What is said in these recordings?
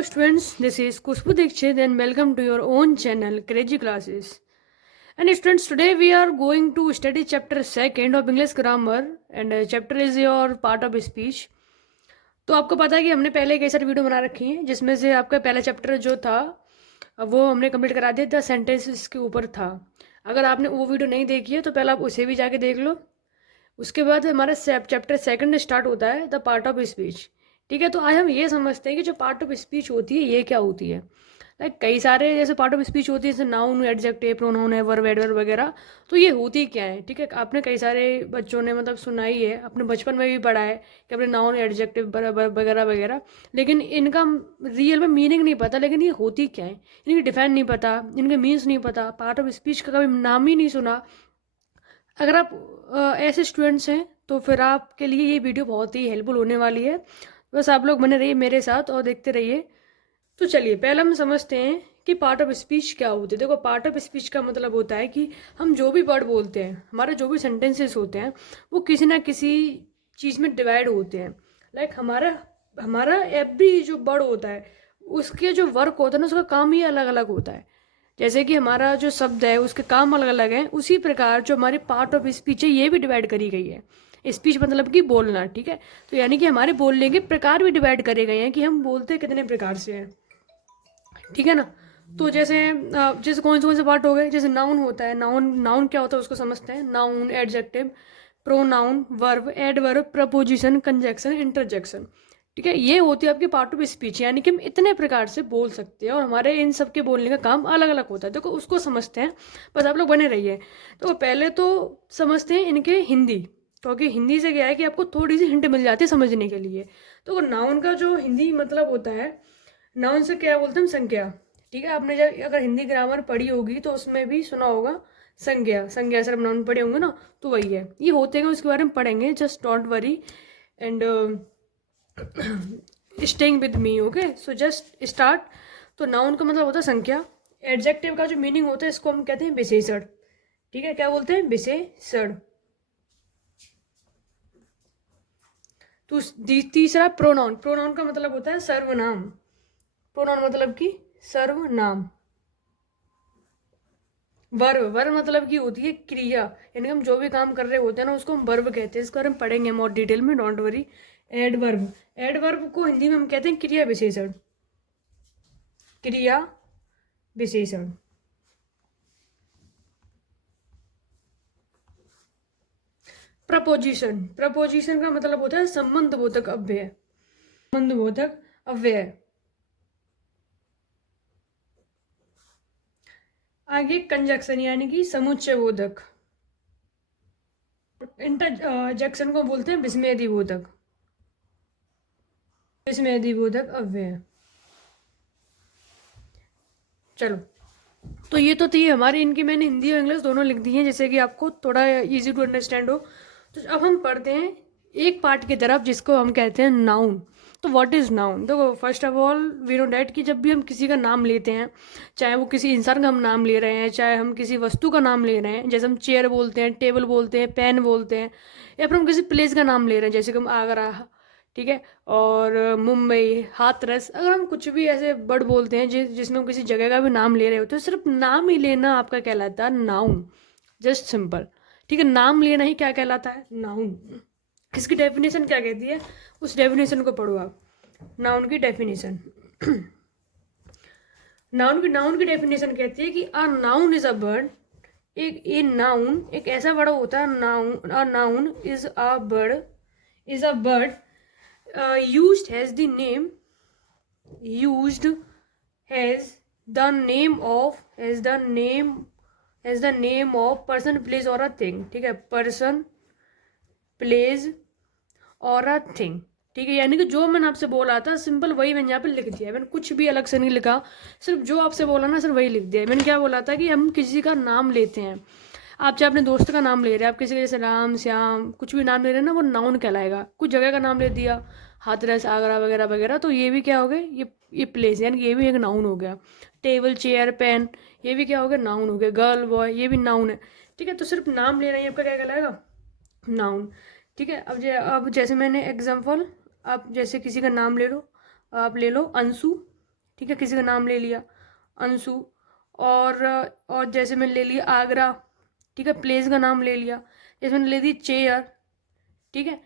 Hello students, this is Kushbu Dikshit and welcome to your own channel Crazy Classes. And students, today we are going to study chapter 2nd of English grammar and chapter is your part of speech. तो आपको पता है कि हमने पहले कई सारी video बना रखी हैं जिसमें से आपका पहला चैप्टर जो था वो हमने कंप्लीट करा दिया था, सेंटेंसेस के ऊपर था। अगर आपने वो वीडियो नहीं देखी है तो पहले आप उसे भी जाके देख लो। उसके बाद हमारा चैप्टर 2 स्टार्ट होता है द पार्ट ऑफ स्पीच। ठीक है, तो आज हम ये समझते हैं कि जो पार्ट ऑफ स्पीच होती है ये क्या होती है। लाइक कई सारे जैसे पार्ट ऑफ स्पीच होती है जैसे नाउन, एडजेक्टिव, प्रोनाउन है, वर्ब, एडवर्ब वगैरह। तो ये होती क्या है? ठीक है, आपने कई सारे बच्चों ने मतलब सुना ही है, अपने बचपन में भी पढ़ा है कि अपने नाउन, एडजेक्टिव वगैरह वगैरह, लेकिन इनका रियल में मीनिंग नहीं पता। लेकिन ये होती क्या है, इनकी डिफाइन नहीं पता, इनके मीन्स नहीं पता, पार्ट ऑफ स्पीच का कभी नाम ही नहीं सुना। अगर आप ऐसे स्टूडेंट्स हैं तो फिर आपके लिए ये वीडियो बहुत ही हेल्पफुल होने वाली है। बस आप लोग बने रहिए मेरे साथ और देखते रहिए। तो चलिए पहले हम समझते हैं कि पार्ट ऑफ स्पीच क्या होती है। देखो, पार्ट ऑफ स्पीच का मतलब होता है कि हम जो भी वर्ड बोलते हैं, हमारे जो भी सेंटेंसेस होते हैं वो किसी ना किसी चीज़ में डिवाइड होते हैं। लाइक हमारा हमारा एवरी जो वर्ड होता है उसके जो वर्क होता है ना, उसका काम ही अलग अलग होता है। जैसे कि हमारा जो शब्द है उसके काम अलग अलग हैं, उसी प्रकार जो हमारी पार्ट ऑफ स्पीच है ये भी डिवाइड करी गई है। स्पीच मतलब कि बोलना। ठीक है, तो यानी कि हमारे बोलने के प्रकार भी डिवाइड करे गए हैं कि हम बोलते कितने प्रकार से हैं। ठीक है ना। तो जैसे कौन से पार्ट हो गए, जैसे नाउन होता है। नाउन क्या होता है उसको समझते हैं। Noun, adjective, pronoun, verb, adverb, preposition, conjunction, interjection. ठीक है, ये होती है आपकी पार्ट ऑफ स्पीच, यानी कि हम इतने प्रकार से बोल सकते हैं और हमारे इन सब के बोलने का काम अलग अलग होता है। देखो उसको समझते हैं, बस आप लोग बने रहिए। तो पहले तो समझते हैं इनके हिंदी, क्योंकि हिंदी से क्या है कि आपको थोड़ी सी हिंट मिल जाती है समझने के लिए। तो नाउन का जो हिंदी मतलब होता है, नाउन से क्या बोलते हैं हम? संज्ञा। ठीक है, आपने जब अगर हिंदी ग्रामर पढ़ी होगी तो उसमें भी सुना होगा संज्ञा। संज्ञा सर्वनाम पढ़े होंगे ना, तो वही है। ये होते हैं, उसके बारे में पढ़ेंगे, just don't worry and staying with me. Okay, so just start. तो नाउन का मतलब होता है संख्या। एडजेक्टिव का जो मीनिंग होता है इसको हम कहते हैं विशेषण। ठीक है, क्या बोलते हैं? विशेषण। तो तीसरा प्रोनाउन। प्रोनाउन का मतलब होता है सर्वनाम। प्रोनाउन मतलब कि सर्वनाम। वर्ब मतलब की होती है क्रिया, यानी हम जो भी काम कर रहे होते हैं ना उसको हम वर्ब कहते हैं। इसको हम पढ़ेंगे मोर डिटेल में, डोंट वरी। एडवर्ब, एडवर्ब को हिंदी में हम कहते हैं क्रिया विशेषण। क्रिया विशेषण। प्रपोजिशन, प्रपोजिशन का मतलब होता है संबंधबोधक अव्यय। संबंधबोधक अव्यय। आगे कंजक्शन यानी कि समुच्चय बोधक। इंटरजेक्शन को बोलते हैं विस्मयदी बोधक। विस्मयदी बोधक अव्यय। चलो, तो ये तो थी हमारी, इनकी मैंने हिंदी और इंग्लिश दोनों लिख दी हैं जैसे कि आपको थोड़ा इजी टू अंडरस्टैंड हो। तो अब हम पढ़ते हैं एक पार्ट की तरफ जिसको हम कहते हैं नाउन। तो व्हाट इज़ नाउन? देखो, first of all we know that कि जब भी हम किसी का नाम लेते हैं, चाहे वो किसी इंसान का हम नाम ले रहे हैं, चाहे हम किसी वस्तु का नाम ले रहे हैं, जैसे हम चेयर बोलते हैं, टेबल बोलते हैं, पेन बोलते हैं, या फिर हम किसी प्लेस का नाम ले रहे हैं जैसे कि हम आगरा, ठीक है, और मुंबई, हाथरस। अगर हम कुछ भी ऐसे वर्ड बोलते हैं जिसमें हम किसी जगह का भी नाम ले रहे होते हैं, सिर्फ नाम ही लेना आपका कहलाता है नाउन। Just simple. ठीक है, नाम लेना ही क्या कहलाता है? नाउन। इसकी डेफिनेशन क्या कहती है, उस डेफिनेशन को पढ़ो आप। नाउन की डेफिनेशन नाउन की डेफिनेशन कहती है कि a noun is a word. Noun एक ऐसा वर्ड होता है। Noun is a word used as the name used as the name of person, place or a thing। ठीक है, person, place और a thing। ठीक है, यानी कि जो मैंने आपसे बोला था सिंपल वही मैंने यहाँ पे लिख दिया है। मैंने कुछ भी अलग से नहीं लिखा, सिर्फ जो आपसे बोला ना सिर्फ वही लिख दिया है। मैंने क्या बोला था कि हम किसी का नाम लेते हैं। आप चाहे अपने दोस्त का नाम ले रहे हैं, आप किसी का जैसे राम, श्याम, कुछ भी नाम ले रहे हैं ना, वो नाउन कहलाएगा। कुछ जगह का नाम ले दिया, हाथरस, आगरा वगैरह वगैरह, तो ये भी क्या हो गए? ये प्लेस, यानी ये भी एक नाउन हो गया। टेबल, चेयर, पेन, ये भी क्या हो गया? नाउन हो गया। गर्ल, बॉय, ये भी नाउन है। ठीक है, तो सिर्फ नाम ले रहे हैं, आपका क्या कहलाएगा? नाउन। ठीक है, अब जैसे मैंने एग्जाम्पल, आप जैसे किसी का नाम ले लो, आप ले लो अंशु। ठीक है, किसी का नाम ले लिया अंशु, और जैसे मैंने ले लिया आगरा, ठीक है, प्लेस का नाम ले लिया, जैसे मैंने ले दी चेयर, ठीक है,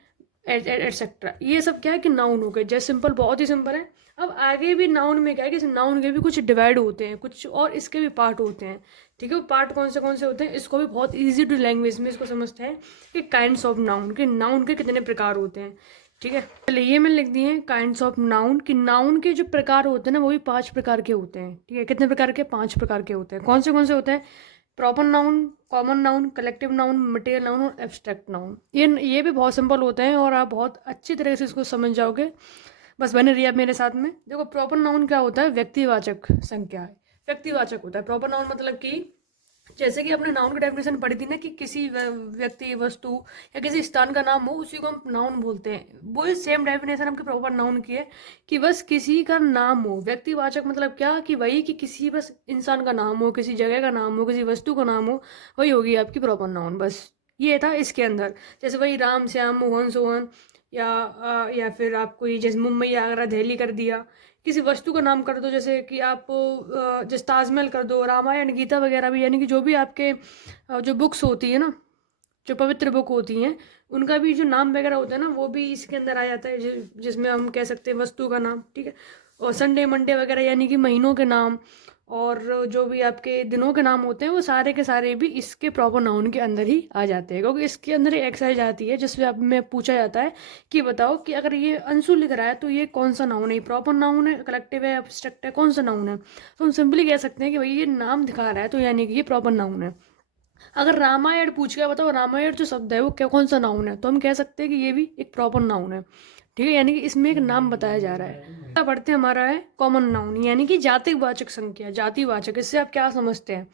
एटसेट्रा। ये सब क्या है कि नाउन हो गए, जैसे सिंपल, बहुत ही सिंपल है। अब आगे भी नाउन में क्या है कि नाउन के भी कुछ डिवाइड होते हैं, कुछ और इसके भी पार्ट होते हैं, ठीक है। वो पार्ट कौन से होते हैं, इसको भी बहुत इजी टू लैंग्वेज में इसको समझते हैं कि काइंड्स ऑफ नाउन, के नाउन के कितने प्रकार होते हैं, ठीक है। चलिए ये मैंने लिख दिए काइंड्स ऑफ नाउन, कि नाउन के जो प्रकार होते हैं ना वो भी 5 प्रकार के होते हैं, ठीक है। कितने प्रकार के, 5 प्रकार के होते हैं। कौन से होते हैं, proper noun, common noun, collective noun, material noun और एब्स्ट्रैक्ट नाउन। ये भी बहुत सिंपल होते हैं और आप बहुत अच्छी तरह से इसको समझ जाओगे, बस बने रहिए आप मेरे साथ में। देखो प्रॉपर नाउन क्या होता है, व्यक्तिवाचक संख्या है, व्यक्तिवाचक होता है प्रॉपर नाउन। मतलब कि जैसे कि आपने नाउन की डेफिनेशन पढ़ी थी ना, कि किसी व्यक्ति, वस्तु या किसी स्थान का नाम हो उसी को हम नाउन बोलते हैं। वो सेम डेफिनेशन आपके प्रॉपर नाउन की है, कि बस किसी का नाम हो। व्यक्तिवाचक मतलब क्या, कि वही कि किसी बस इंसान का नाम हो, किसी जगह का नाम हो, किसी वस्तु का नाम हो, वही होगी आपकी प्रॉपर नाउन। बस ये था इसके अंदर। जैसे वही राम, श्याम, मोहन, सोहन, या फिर आप कोई जैसे मुंबई, आगरा, दिल्ली कर दिया। किसी वस्तु का नाम कर दो, जैसे कि आप जैसे ताजमहल कर दो, रामायण, गीता वगैरह भी, यानी कि जो भी आपके जो बुक्स होती है ना, जो पवित्र बुक होती हैं, उनका भी जो नाम वगैरह होता है ना, वो भी इसके अंदर आ जाता है, जिसमें हम कह सकते हैं वस्तु का नाम, ठीक है। और संडे मंडे वगैरह यानी कि महीनों के नाम, और जो भी आपके दिनों के नाम होते हैं, वो सारे के सारे भी इसके प्रॉपर नाउन के अंदर ही आ जाते हैं। क्योंकि इसके अंदर एक एक्सरसाइज आती है जिसमें आप में पूछा जाता है कि बताओ कि अगर ये अंशु लिख रहा है तो ये कौन सा नाउन है, प्रॉपर नाउन है, कलेक्टिव है, एब्स्ट्रैक्ट है, कौन सा नाउन है। तो हम सिंपली कह सकते हैं कि भाई ये नाम दिखा रहा है तो यानी कि ये प्रॉपर नाउन है। अगर रामायण पूछ गया बताओ रामायण जो शब्द है वो क्या, कौन सा नाउन है, तो हम कह सकते हैं कि ये भी एक प्रॉपर नाउन है, ठीक है। यानी कि इसमें एक नाम बताया जा रहा है। अगला पढ़ते हैं, हमारा है कॉमन नाउन, यानी कि जातिवाचक संख्या, जातिवाचक। इससे आप क्या समझते हैं,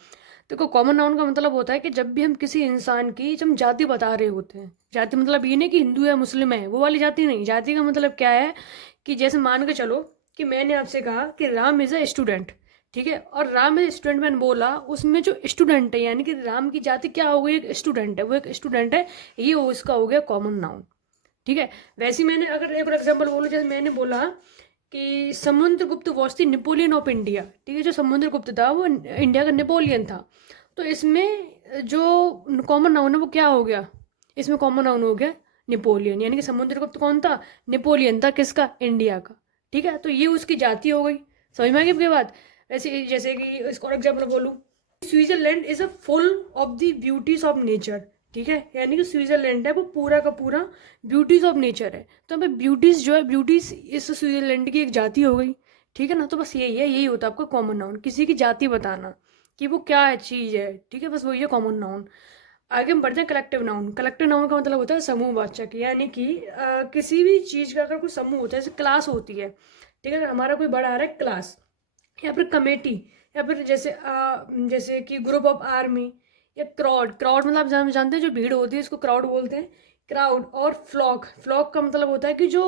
देखो कॉमन नाउन का मतलब होता है कि जब भी हम किसी इंसान की जब हम जाति बता रहे होते हैं, जाति मतलब ये नहीं कि हिंदू है, मुस्लिम है, वो वाली जाति नहीं। जाति का मतलब क्या है, कि जैसे मान के चलो कि मैंने आपसे कहा कि राम इज़ अ स्टूडेंट, ठीक है, और राम इज स्टूडेंट मैंने बोला, उसमें जो स्टूडेंट है यानी कि राम की जाति क्या हो गई, एक स्टूडेंट है, वो एक स्टूडेंट है, ये उसका हो गया कॉमन नाउन, ठीक है। वैसे ही मैंने अगर एक और एग्जाम्पल बोलूँ, जैसे मैंने बोला कि Samudragupta was the Napoleon of India, ठीक है, जो समुद्रगुप्त था वो इंडिया का नेपोलियन था। तो इसमें जो कॉमन नाउन है वो क्या हो गया, इसमें कॉमन नाउन हो गया नेपोलियन, यानी कि समुद्रगुप्त कौन था, नेपोलियन था, किसका, इंडिया का, ठीक है। तो ये उसकी जाति हो गई, समझ में आ गई आपकी बात। वैसे जैसे कि इसको और एग्जाम्पल बोलूँ, Switzerland is a full of the beauties of nature, ठीक है, यानी कि स्विट्जरलैंड है वो पूरा का पूरा ब्यूटीज ऑफ नेचर है। तो हमें ब्यूटीज जो है, ब्यूटीज इस स्विट्जरलैंड की एक जाति हो गई, ठीक है ना। तो बस यही है, यही होता है आपका कॉमन नाउन, किसी की जाति बताना कि वो क्या है, चीज़ है, ठीक है, बस वही है कॉमन नाउन। आगे हम बढ़ते हैं कलेक्टिव नाउन। कलेक्टिव नाउन का मतलब होता है समूहवाचक, यानी कि किसी भी चीज़ का अगर कोई समूह होता है, जैसे क्लास होती है, ठीक है, हमारा कोई बड़ा आ रहा है क्लास, या फिर कमेटी, या फिर जैसे कि ग्रुप ऑफ आर्मी, या क्राउड। क्राउड मतलब आप जानते हैं जो भीड़ होती है इसको क्राउड बोलते हैं, क्राउड। और फ्लॉक, फ्लॉक का मतलब होता है कि जो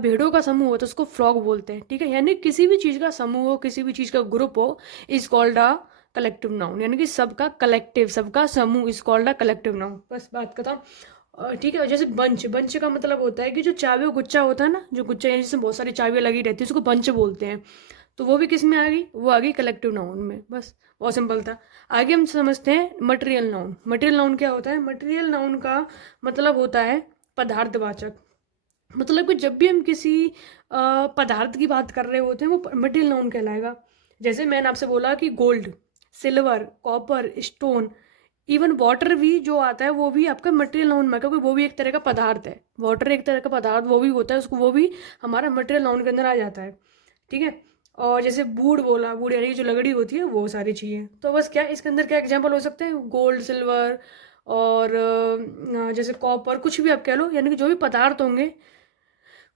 भेड़ों का समूह होता है उसको फ्लॉक बोलते हैं, ठीक है। यानी किसी भी चीज़ का समूह हो, किसी भी चीज़ का ग्रुप हो, is called a collective noun, यानी कि सबका कलेक्टिव, सबका समूह, is called a collective noun. बस बात खत्म। ठीक है। जैसे बंच, बंच का मतलब होता है कि जो चाबियों गुच्छा होता है ना, जो गुच्छा यानी जिसमें बहुत सारी चाबियाँ लगी रहती है उसको बंच बोलते हैं। तो वो भी किस में आ गई, वो आ गई कलेक्टिव नाउन में। बस बहुत सिंपल था। आगे हम समझते हैं मटेरियल नाउन। मटेरियल नाउन क्या होता है, मटेरियल नाउन का मतलब होता है पदार्थवाचक। मतलब कि जब भी हम किसी पदार्थ की बात कर रहे होते हैं वो मटेरियल नाउन कहलाएगा। जैसे मैंने आपसे बोला कि gold, silver, copper, stone, even water भी जो आता है वो भी आपका मटेरियल नाउन में, क्योंकि वो भी एक तरह का पदार्थ है। वाटर एक तरह का पदार्थ वो भी होता है, उसको वो भी हमारा मटेरियल नाउन के अंदर आ जाता है, ठीक है। और जैसे वुड बोला, वुड यानी कि जो लकड़ी होती है, वो सारी चीज़ें। तो बस क्या इसके अंदर क्या एग्जांपल हो सकते हैं, गोल्ड, सिल्वर, और जैसे कॉपर, कुछ भी आप कह लो, यानी कि जो भी पदार्थ होंगे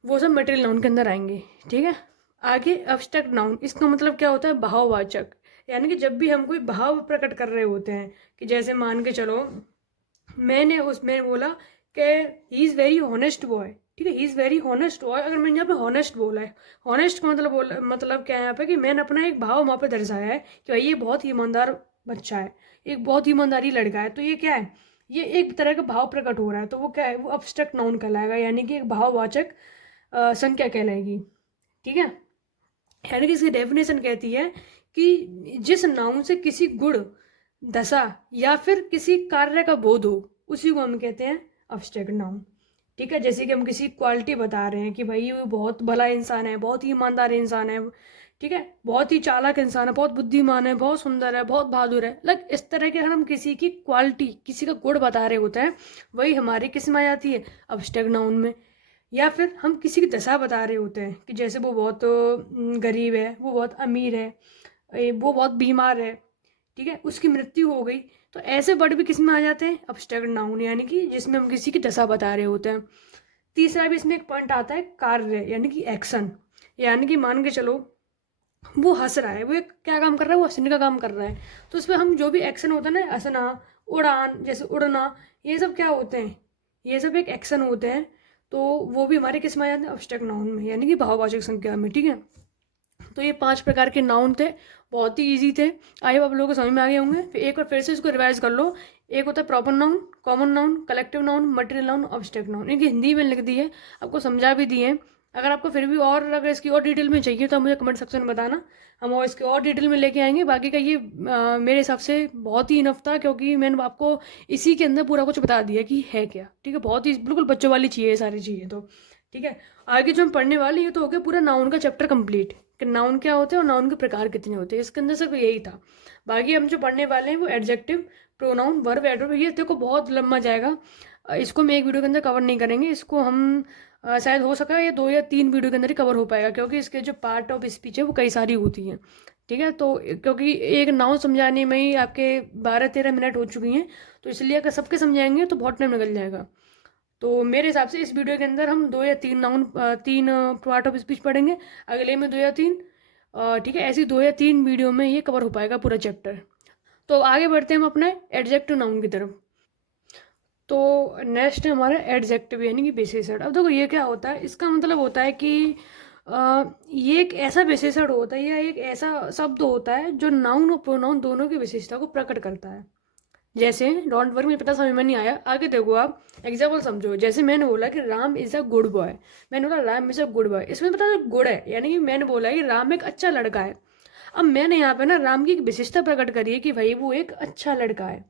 वो सब मटेरियल नाउन के अंदर आएंगे, ठीक है। आगे एब्स्ट्रैक्ट नाउन, इसका मतलब क्या होता है, भाववाचक। यानी कि जब भी हम कोई भाव प्रकट कर रहे होते हैं, कि जैसे मान के चलो मैंने उसमें बोला कि he is very honest boy, ठीक है, he is very honest boy. अगर मैंने यहाँ पे हॉनेस्ट बोला है, हॉनेस्ट का मतलब मतलब क्या है यहाँ पे, कि मैंने अपना एक भाव वहाँ पे दर्शाया है कि भाई ये बहुत ही ईमानदार बच्चा है, एक बहुत ही ईमानदारी लड़का है। तो ये क्या है, ये एक तरह का भाव प्रकट हो रहा है, तो वो क्या है, वो एब्स्ट्रैक्ट नाउन कहलाएगा, यानी कि एक भाववाचक संख्या कहलाएगी, ठीक है। यानी कि इसकी डेफिनेशन कहती है कि जिस नाउन से किसी गुण, दशा या फिर किसी कार्य का बोध हो, उसी को हम कहते हैं अब्स्ट्रैक्ट नाउन। ठीक है, जैसे कि हम किसी क्वालिटी बता रहे हैं कि भाई वो बहुत भला इंसान है, बहुत ही ईमानदार इंसान है, ठीक है, बहुत ही चालाक इंसान है, बहुत बुद्धिमान है, बहुत सुंदर है, बहुत बहादुर है, लाइक इस तरह के अगर हम किसी की क्वालिटी, किसी का गुण बता रहे होते हैं, वही हमारी किस में आ जाती है, अब्स्ट्रैक्ट नाउन में। या फिर हम किसी की दशा बता रहे होते हैं कि जैसे वो बहुत गरीब है, वो बहुत अमीर है, वो बहुत बीमार है, ठीक है, उसकी मृत्यु हो गई, तो ऐसे वर्ड भी किस में आ जाते हैं, अब्स्ट्रैक्ट नाउन, यानी कि जिसमें हम किसी की दशा बता रहे होते हैं। तीसरा भी इसमें एक पॉइंट आता है कार्य, यानी कि एक्शन। यानी कि मान के चलो वो हंस रहा है, वो एक क्या काम कर रहा है, वो हंसने का काम कर रहा है, तो उसमें हम जो भी एक्शन होता है ना, हंसना, उड़ान, जैसे उड़ना, ये सब क्या होते हैं, ये सब एक एक्शन होते हैं, तो वो भी हमारे किस में आ जाते हैं, अब्स्ट्रैक्ट नाउन में, यानी कि भाववाचक संज्ञा में। ठीक है, तो ये 5 प्रकार के नाउन थे, बहुत ही इजी थे, आई होप आप लोगों को समझ में आ गए होंगे। फिर एक बार फिर से इसको रिवाइज कर लो। एक होता है proper noun, common noun, collective noun, material noun, abstract noun. इनकी हिंदी में लिख दी है, आपको समझा भी दिए हैं। अगर आपको फिर भी और अगर इसकी और डिटेल में चाहिए तो आप मुझे कमेंट सेक्शन में बताना, हम और इसके और डिटेल में लेके आएंगे। बाकी का ये मेरे हिसाब से बहुत ही इनफ था, क्योंकि मैंने आपको इसी के अंदर पूरा कुछ बता दिया कि है क्या। ठीक है, बहुत ही बिल्कुल बच्चों वाली चीज़ है सारी चीज़ें तो। ठीक है, आगे जो हम पढ़ने वाले ये तो हो गया पूरा नाउन का चैप्टर कंप्लीट, कि नाउन क्या होते हैं और नाउन के प्रकार कितने होते हैं, इसके अंदर सिर्फ यही था। बाकी हम जो पढ़ने वाले हैं वो एडजेक्टिव, प्रोनाउन, वर्ब, एडवर्ब, ये देखो बहुत लंबा जाएगा, इसको मैं एक वीडियो के अंदर कवर नहीं करेंगे। इसको हम शायद हो सका ये 2 या 3 वीडियो के अंदर ही कवर हो पाएगा, क्योंकि इसके जो पार्ट ऑफ स्पीच है वो कई सारी होती हैं। ठीक है, तो क्योंकि एक नाउन समझाने में ही आपके 12-13 मिनट हो चुकी हैं, तो इसलिए अगर सबके समझाएंगे तो बहुत टाइम निकल जाएगा। तो मेरे हिसाब से इस वीडियो के अंदर हम 2 या 3 नाउन, 3 पार्ट ऑफ स्पीच पढ़ेंगे, अगले में 2 या 3। ठीक है, ऐसी 2 या 3 वीडियो में ये कवर हो पाएगा पूरा चैप्टर। तो आगे बढ़ते हैं हम अपने एडजेक्टिव नाउन की तरफ। तो नेक्स्ट है हमारा एडजेक्टिव, यानी कि विशेषण। अब देखो ये क्या होता है, इसका मतलब होता है कि ये एक ऐसा विशेषण होता है या एक ऐसा शब्द होता है जो नाउन और प्रोनाउन दोनों की विशेषता को प्रकट करता है। जैसे डोंट वरी, मुझे पता समझ में नहीं आया, आगे देखो आप एग्जाम्पल समझो। जैसे मैंने बोला कि Ram is a good boy, मैंने बोला Ram is a good boy, इसमें पता है गुड है, यानी कि मैंने बोला कि राम एक अच्छा लड़का है। अब मैंने यहाँ पे ना राम की एक विशेषता प्रकट करी है कि भाई वो एक अच्छा लड़का है,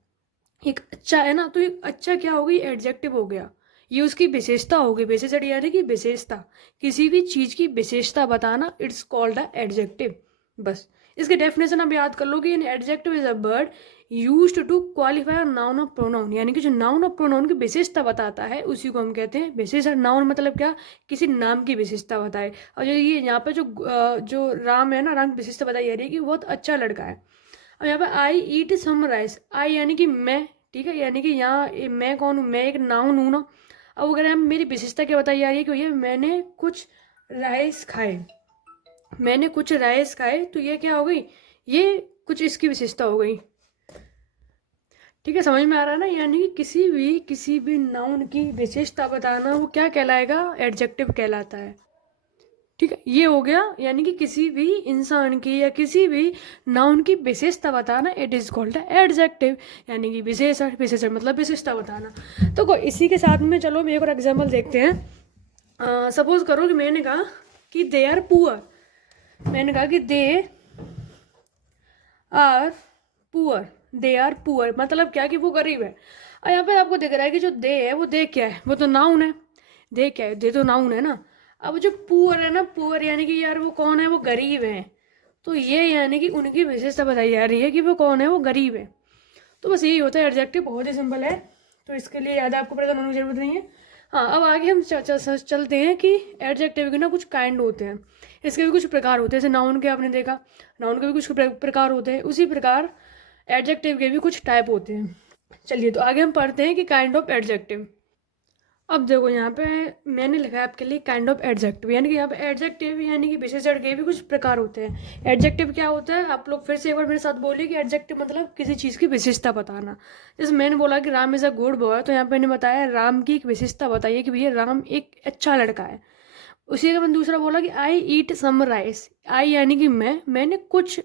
एक अच्छा है ना, तो एक अच्छा क्या हो गई, एडजेक्टिव हो गया, ये उसकी विशेषता हो गई। विशेषण यानी कि विशेषता, किसी भी चीज़ की विशेषता बताना, इट्स कॉल्ड अ एडजेक्टिव। बस इसके डेफिनेशन आप याद कर लो कि an adjective is a word used to qualify a noun और प्रोनाउन, यानी कि जो नाउन और प्रोनाउन की विशेषता बताता है उसी को हम कहते हैं विशेषण। नाउन मतलब क्या, किसी नाम की विशेषता बताए। और जो ये यहाँ पे जो राम है ना, राम की विशेषता बताई जा रही है कि बहुत अच्छा लड़का है। अब यहाँ पे आई ईट सम राइस, आई यानी कि मैं, ठीक है, यानी कि यहाँ मैं कौन हूँ, मैं एक नाउन हूँ ना। अब अगर हम मेरी विशेषता क्या बताई जा रही है कि भैया मैंने कुछ राइस खाए, मैंने कुछ राइस खाए, तो ये क्या हो गई, ये कुछ इसकी विशेषता हो गई। ठीक है, समझ में आ रहा है ना, यानी कि किसी भी नाउन की विशेषता बताना वो क्या कहलाएगा, एडजेक्टिव कहलाता है। ठीक है, ये हो गया, यानी कि किसी भी इंसान की या किसी भी नाउन की विशेषता बताना, इट इज कॉल्ड एडजेक्टिव, यानी कि विशेषण। विशेषण मतलब विशेषता बताना। तो इसी के साथ में चलो हम एक और एग्जाम्पल देखते हैं। सपोज करो कि मैंने कहा कि दे आर पुअर, मैंने कहा कि they are poor, they are poor मतलब क्या, कि वो गरीब है। और यहाँ पे आपको दिख रहा है कि जो दे है वो दे क्या है, वो तो नाउन है। दे क्या है, दे तो नाउन है ना। अब जो पुअर है ना, पुअर यानी कि यार वो कौन है, वो गरीब है, तो ये यानी कि उनकी विशेषता बताई जा रही है कि वो कौन है, वो गरीब है। तो बस यही होता है एडजेक्टिव, बहुत ही सिंपल है, तो इसके लिए ज़्यादा आपको परेशान होने की जरूरत नहीं है। हाँ, अब आगे हम चलते हैं कि एडजेक्टिव के ना कुछ काइंड होते हैं, इसके भी कुछ प्रकार होते हैं। जैसे नाउन के आपने देखा, नाउन के भी कुछ प्रकार होते हैं, उसी प्रकार एडजेक्टिव के भी कुछ टाइप होते हैं। चलिए तो आगे हम पढ़ते हैं कि काइंड ऑफ एडजेक्टिव। अब देखो यहाँ पे मैंने लिखा है आपके लिए काइंड ऑफ एडजेक्टिव, यानी कि यहाँ पे एडजेक्टिव यानी कि विशेषण के भी कुछ प्रकार होते हैं। एडजेक्टिव क्या होता है, आप लोग फिर से एक बार मेरे साथ बोलिए कि एडजेक्टिव मतलब किसी चीज़ की विशेषता बताना। जैसे मैंने बोला कि Ram is a good boy, तो यहाँ पे मैंने बताया राम की एक विशेषता बताइए कि भैया राम एक अच्छा लड़का है। उसी का मैंने दूसरा बोला कि आई ईट सम राइस, आई यानी कि मैंने कुछ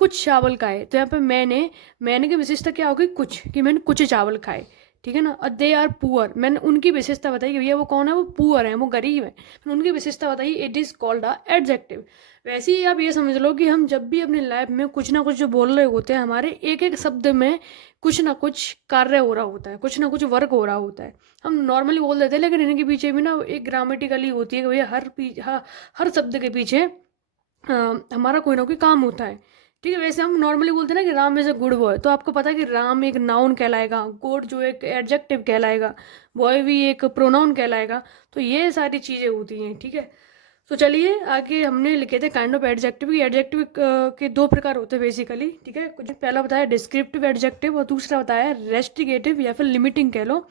चावल खाए, तो यहाँ पे मैंने की विशेषता क्या होगी, कुछ, कि मैंने कुछ चावल खाए। ठीक है ना। दे आर पुअर, मैंने उनकी विशेषता बताई कि भैया वो कौन है, वो पुअर है, वो गरीब है, मैंने उनकी विशेषता बताई, it is called a adjective. वैसे ही आप ये समझ लो कि हम जब भी अपनी लाइफ में कुछ ना कुछ जो बोल रहे होते हैं, हमारे एक एक शब्द में कुछ ना कुछ कार्य हो रहा होता है, कुछ ना कुछ वर्क हो रहा होता है। हम नॉर्मली बोल देते हैं, लेकिन इनके पीछे भी ना एक ग्रामेटिकली होती है कि भैया हर शब्द के पीछे हमारा कोई ना कोई काम होता है। ठीक है, वैसे हम नॉर्मली बोलते हैं ना कि Ram is a good boy, तो आपको पता है कि राम एक नाउन कहलाएगा, गुड जो एक एडजेक्टिव कहलाएगा, बॉय भी एक प्रोनाउन कहलाएगा। तो ये सारी चीज़ें होती हैं। ठीक है, तो चलिए आगे हमने लिखे थे काइंड ऑफ एडजेक्टिव। एडजेक्टिव के दो प्रकार होते हैं बेसिकली। ठीक है, कुछ पहला बताया डिस्क्रिप्टिव एडजेक्टिव और दूसरा बताया रेस्ट्रिकेटिव या फिर लिमिटिंग कह लो।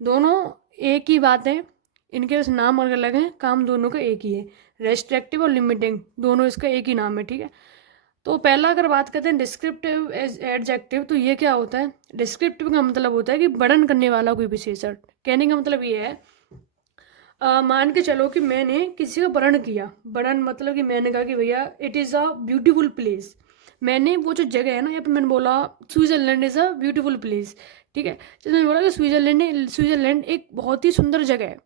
दोनों एक ही बात है, इनके बस नाम अलग अलग हैं, काम दोनों का एक ही है। रेस्ट्रिक्टिव और लिमिटिंग दोनों इसका एक ही नाम है। ठीक है, तो पहला अगर बात करते हैं डिस्क्रिप्टिव एडजेक्टिव, तो ये क्या होता है। डिस्क्रिप्टिव का मतलब होता है कि वर्णन करने वाला कोई विशेषण। कहने का मतलब ये है, मान के चलो कि मैंने किसी का वर्णन किया। वर्णन मतलब कि मैंने कहा कि भैया it is a beautiful place. मैंने वो जो जगह है ना, यहाँ पे मैंने बोला Switzerland is a beautiful place. ठीक है, जैसे मैंने बोला कि स्विट्ज़रलैंड एक बहुत ही सुंदर जगह है।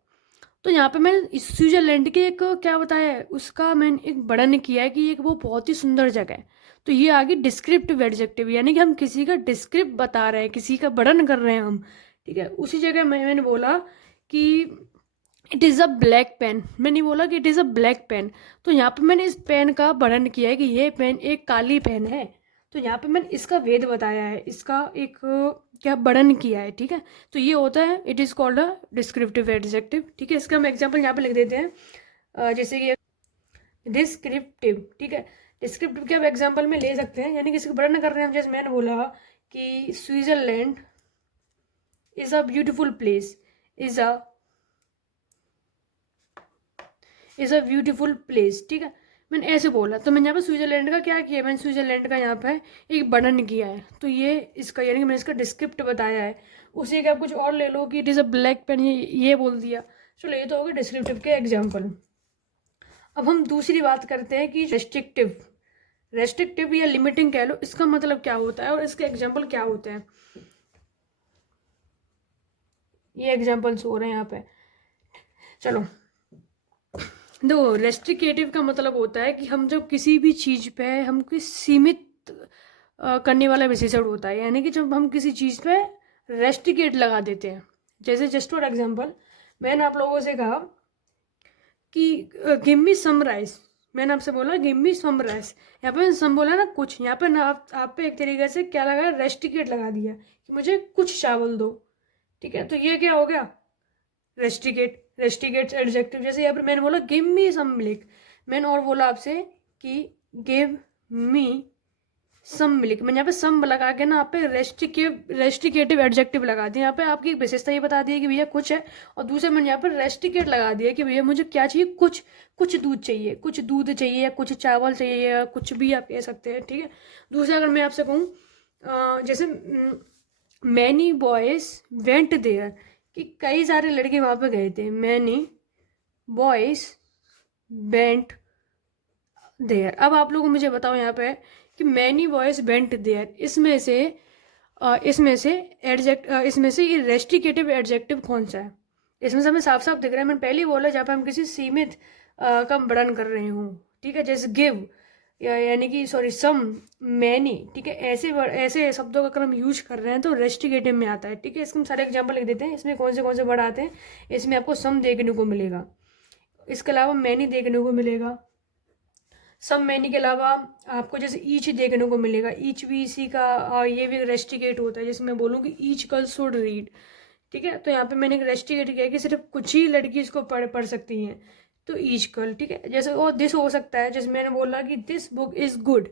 तो यहाँ पे मैंने इस स्विट्ज़रलैंड के एक क्या बताया है, उसका मैंने एक वर्णन किया है कि एक वो बहुत ही सुंदर जगह है। तो ये आ गई डिस्क्रिप्टिव एडजेक्टिव, यानी कि हम किसी का डिस्क्रिप्ट बता रहे हैं, किसी का वर्णन कर रहे हैं हम। ठीक है, उसी जगह मैंने बोला कि it is a black pen. मैंने बोला कि it is a black pen, तो यहाँ पे मैंने इस पेन का वर्णन किया है कि ये पेन एक काली पेन है। तो यहाँ पे मैंने इसका भेद बताया है, इसका एक क्या वर्णन किया है। ठीक है, तो ये होता है it is called a descriptive adjective. ठीक है, इसका हम एग्जाम्पल यहाँ पे लिख देते हैं, जैसे कि डिस्क्रिप्टिव। ठीक है, डिस्क्रिप्टिव के आप एग्जाम्पल में ले सकते हैं, यानी किसी को वर्णन कर रहे हैं हम। जैसे मैंने बोला कि Switzerland is a beautiful place, is a beautiful place. ठीक है, मैंने ऐसे बोला, तो मैंने यहाँ पे स्विट्ज़रलैंड का क्या किया, मैंने स्विट्ज़रलैंड का यहाँ पे एक वर्णन किया है। तो ये इसका यानी कि मैंने इसका डिस्क्रिप्ट बताया है। उसी के आप कुछ और ले लो कि it is a black pen, ये बोल दिया। चलो, ये तो हो गया डिस्क्रिप्टिव के एग्जाम्पल। अब हम दूसरी बात करते हैं कि रेस्ट्रिक्टिव या लिमिटिंग कह लो, इसका मतलब क्या होता है और इसके एग्जाम्पल क्या होते हैं। ये एग्जाम्पल्स हो रहे हैं यहाँ पे। चलो दो, रेस्ट्रिकेटिव का मतलब होता है कि हम जब किसी भी चीज़ पे हम किस सीमित करने वाला विशेषण होता है, यानी कि जब हम किसी चीज़ पे रेस्ट्रिकेट लगा देते हैं। जैसे जस्ट फॉर एग्जांपल, मैंने आप लोगों से कहा कि गिव मी सम राइस। मैंने आपसे बोला गिव मी सम राइस, यहाँ पे सम बोला ना कुछ, यहाँ पे ना आप पे एक तरीके से क्या लगा, रेस्ट्रिकेट लगा दिया कि मुझे कुछ चावल दो। ठीक है, तो ये क्या हो गया, रेस्टिकेट एडजेक्टिव। जैसे यहाँ पर मैंने बोला गिव मी सम मिल्क, मैंने और बोला आपसे कि गिव मी सम मिल्क, मैंने यहाँ पे सम लगा के ना आप पे रेस्टिकेटिव एडजेक्टिव लगा दिया। यहाँ पे आपकी एक विशेषता ये बता दी है कि भैया कुछ है, और दूसरे मैंने यहाँ पर रेस्टिकेट लगा दिया कि भैया मुझे क्या चाहिए, कुछ दूध चाहिए, कुछ दूध चाहिए या कुछ चावल चाहिए या कुछ भी आप कह सकते हैं। ठीक है, दूसरा अगर मैं आपसे कहूँ जैसे मैनी बॉयज वेंट देयर, कि कई सारे लड़के वहाँ पे गए थे। Many boys went there. अब आप लोग मुझे बताओ यहाँ पे कि मैनी बॉयज वेंट देयर, इसमें से ये रेस्ट्रिकेटिव एडजेक्टिव कौन सा है। इसमें से हमें साफ साफ दिख रहा है, मैंने पहले ही बोला, जहाँ पे हम किसी सीमित का वर्णन कर रहे हूँ। ठीक है, जैसे गिव यानी कि सॉरी सम, मैनी। ठीक है, ऐसे शब्दों का अगर हम यूज कर रहे हैं तो रेस्ट्रिकेटिव में आता है। ठीक है, इसके हम सारे एग्जांपल लिख देते हैं, इसमें कौन से वर्ड आते हैं। इसमें आपको सम देखने को मिलेगा, इसके अलावा मैनी देखने को मिलेगा, सम मैनी के अलावा आपको जैसे ईच देखने को मिलेगा। ईच भी इसी का ये भी रेस्ट्रिकेट होता है। जैसे मैं बोलूँ कि ईच गर्ल शुड रीड। ठीक है, तो यहाँ पे मैंने रेस्ट्रिकेट किया कि सिर्फ कुछ ही लड़की इसको पढ़ सकती हैं, तो ईच गर्ल। ठीक है, जैसे और दिस हो सकता है, जैसे मैंने बोला कि दिस बुक इज़ गुड।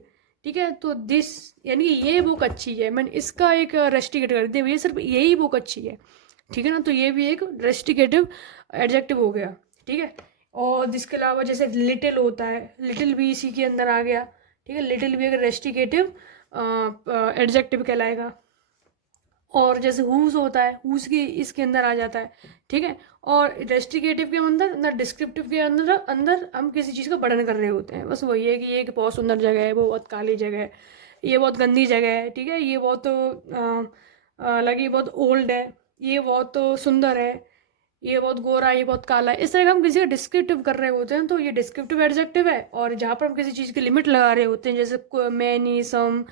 ठीक है, तो दिस यानी कि ये बुक अच्छी है, मैंने इसका एक रेस्ट्रिकेट कर दिया, ये सिर्फ यही बुक अच्छी है। ठीक है ना, तो ये भी एक रेस्ट्रिकेटिव एडजेक्टिव हो गया। ठीक है, और जिसके अलावा जैसे लिटिल होता है, लिटिल भी इसी के अंदर आ गया। ठीक है, लिटिल भी एक रेस्ट्रिकेटिव एडजेक्टिव कहलाएगा। और जैसे हुज होता है, हुज की इसके अंदर आ जाता है। ठीक है, और रेस्ट्रिकेटिव के अंदर डिस्क्रिप्टिव के अंदर अंदर हम किसी चीज़ का वर्णन कर रहे होते हैं। बस वही है कि ये एक बहुत सुंदर जगह है, वो बहुत काली जगह है, ये बहुत गंदी जगह है। ठीक है, ये बहुत लगी बहुत ओल्ड है, ये बहुत सुंदर है, ये बहुत गोरा है, ये बहुत काला है, इस तरह का हम किसी का डिस्क्रिप्टिव कर रहे होते हैं तो ये डिस्क्रिप्टिव एडजेक्टिव है। और जहाँ पर हम किसी चीज़ की लिमिट लगा रहे होते हैं, जैसे मैनी, सम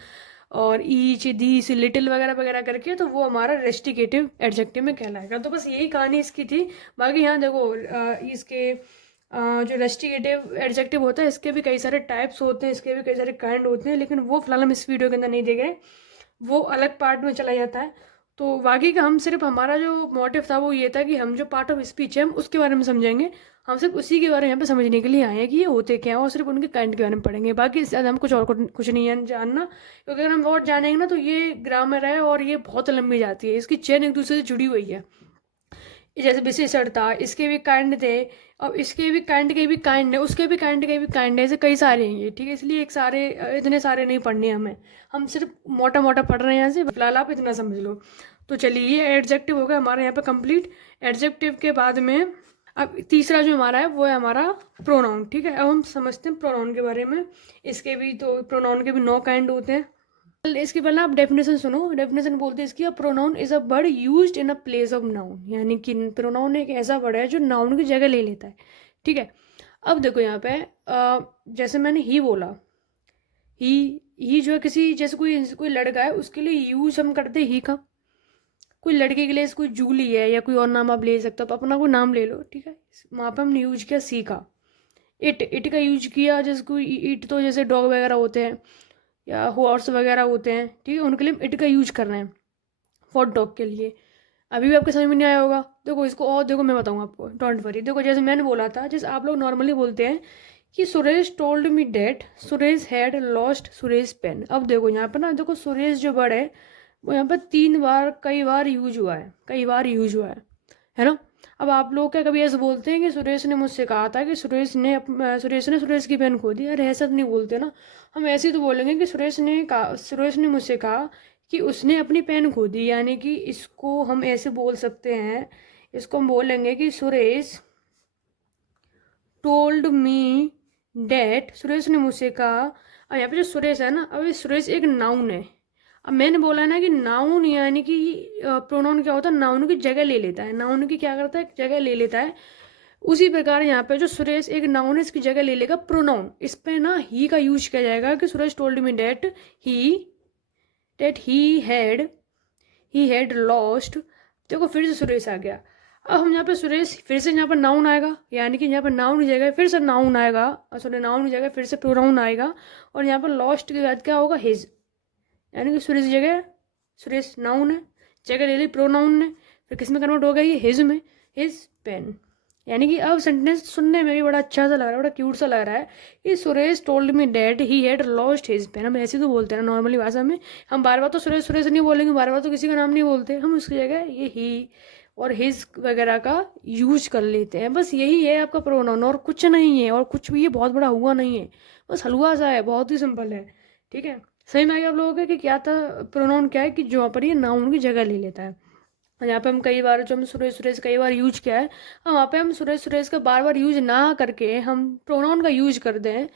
और ईच, दीस, लिटिल वगैरह वगैरह करके, तो वो हमारा रेस्टिकेटिव एडजेक्टिव में कहलाएगा। तो बस यही कहानी इसकी थी। बाकी यहाँ देखो इसके जो रेस्टिकेटिव एडजेक्टिव होता है इसके भी कई सारे टाइप्स होते हैं, इसके भी कई सारे काइंड होते हैं, लेकिन वो फिलहाल हम इस वीडियो के अंदर नहीं देख रहे, वो अलग पार्ट में चला जाता है। तो बाकी का हम सिर्फ, हमारा जो मोटिव था वो ये था कि हम जो पार्ट ऑफ स्पीच है हम उसके बारे में समझेंगे। हम सिर्फ उसी के बारे में यहाँ पे समझने के लिए आए हैं कि ये होते क्या हैं, और सिर्फ उनके काइंड के बारे में पढ़ेंगे। बाकी इससे ज़्यादा हम कुछ और कुछ नहीं है जानना, क्योंकि अगर हम और जानेंगे ना तो ये ग्रामर है और ये बहुत लंबी जाती है, इसकी चेन एक दूसरे से जुड़ी हुई है। जैसे विशेषण था, इसके भी काइंड थे, अब इसके भी काइंड के भी काइंड है, उसके भी काइंड के भी काइंड है, ऐसे कई सारे हैं ये, ठीक है। इसलिए एक सारे इतने सारे नहीं पढ़ने हमें, हम सिर्फ मोटा मोटा पढ़ रहे हैं यहाँ से, फिलहाल आप इतना समझ लो। तो चलिए, ये एडजेक्टिव हो गया हमारे यहाँ पे कंप्लीट। एडजेक्टिव के बाद में अब तीसरा जो हमारा है वो है हमारा प्रोनाउन, ठीक है। अब हम समझते हैं प्रोनाउन के बारे में। इसके भी तो प्रोनाउन के भी 9 काइंड होते हैं। इसके पहले आप डेफिनेशन सुनो। डेफिनेशन बोलते हैं इसकी, a pronoun is a word used in a place of noun, यानी कि प्रोनाउन एक ऐसा वर्ड है जो नाउन की जगह ले लेता है, ठीक है। अब देखो यहाँ पे जैसे मैंने ही बोला, ही जो है किसी, जैसे कोई कोई लड़का है उसके लिए यूज हम करते ही का। कोई लड़के के लिए कोई जूली है या कोई और नाम आप ले सकते हो, आप अपना कोई नाम ले लो, ठीक है। वहाँ पे हमने यूज किया सी का। इट का यूज किया, जैसे कोई इट तो जैसे डॉग वगैरह होते हैं या हॉर्स वगैरह होते हैं, ठीक है, उनके लिए इट का यूज कर रहे हैं फॉर डॉग के लिए। अभी भी आपके समझ में नहीं आया होगा, देखो इसको और देखो मैं बताऊंगा आपको, डोंट वरी। देखो जैसे मैंने बोला था, जैसे आप लोग नॉर्मली बोलते हैं कि Suresh told me that Suresh had lost Suresh pen. अब देखो यहाँ पर ना, देखो सुरेश जो वर्ड है वो यहाँ पर 3 बार, कई बार यूज हुआ है, कई बार यूज हुआ है ना। अब आप लोग क्या कभी ऐसे बोलते हैं कि सुरेश ने मुझसे कहा था कि सुरेश की पेन खो दी? अरे ऐसा तो नहीं बोलते ना, हम ऐसे ही तो बोलेंगे कि सुरेश ने मुझसे कहा कि उसने अपनी पेन खो दी, यानी कि इसको हम ऐसे बोल सकते हैं, इसको हम बोलेंगे कि Suresh told me that, Suresh ने मुझसे कहा। अब यहाँ पे जो सुरेश है ना, अब ये सुरेश एक नाउन है। अब मैंने बोला ना कि नाउन यानी कि प्रोनाउन क्या होता है, नाउन की जगह ले लेता है, नाउन की क्या करता है, जगह ले लेता है। उसी प्रकार यहाँ पे जो सुरेश एक नाउन है, इसकी जगह ले लेगा प्रोनाउन। इस पे ना ही का यूज किया जाएगा कि Suresh told me that he had lost. देखो फिर से सुरेश आ गया। अब हम यहाँ पे सुरेश, फिर से यहाँ पर नाउन आएगा, यानी कि यहाँ पर नाउन की जगह फिर से नाउन आएगा, सॉरी नाउन की जगह फिर से प्रोनाउन आएगा। और यहाँ पर लॉस्ट के बाद क्या होगा, हिज, यानी कि सुरेश जगह, सुरेश नाउन है, जगह ले ली प्रोनाउन ने, फिर किस में कन्वर्ट हो गया, ये हिज में, हिज पेन। यानी कि अब सेंटेंस सुनने में भी बड़ा अच्छा सा लग रहा है, बड़ा क्यूट सा लग रहा है कि Suresh told me that he had lost his pen. हम ऐसे तो बोलते हैं ना नॉर्मली भाषा में, हम बार बार तो सुरेश सुरेश नहीं बोलेंगे, बार बार तो किसी का नाम नहीं बोलते, हम उसकी जगह ये ही और हिज वगैरह का यूज कर लेते हैं। बस यही है आपका प्रोनाउन, और कुछ नहीं है, और कुछ भी ये बहुत बड़ा हुआ नहीं है, बस हलवा सा है, बहुत ही सिंपल है, ठीक है। सही में आ गया आप लोगों के कि क्या था प्रोनाउन, क्या है कि जो वहाँ पर ये नाउन की जगह ले लेता है। यहाँ पे हम कई बार, जो हम सुरेश सुरेश कई बार यूज किया है, वहाँ पे हम सुरेश सुरेश का बार बार यूज ना करके हम प्रोनाउन का यूज कर दें,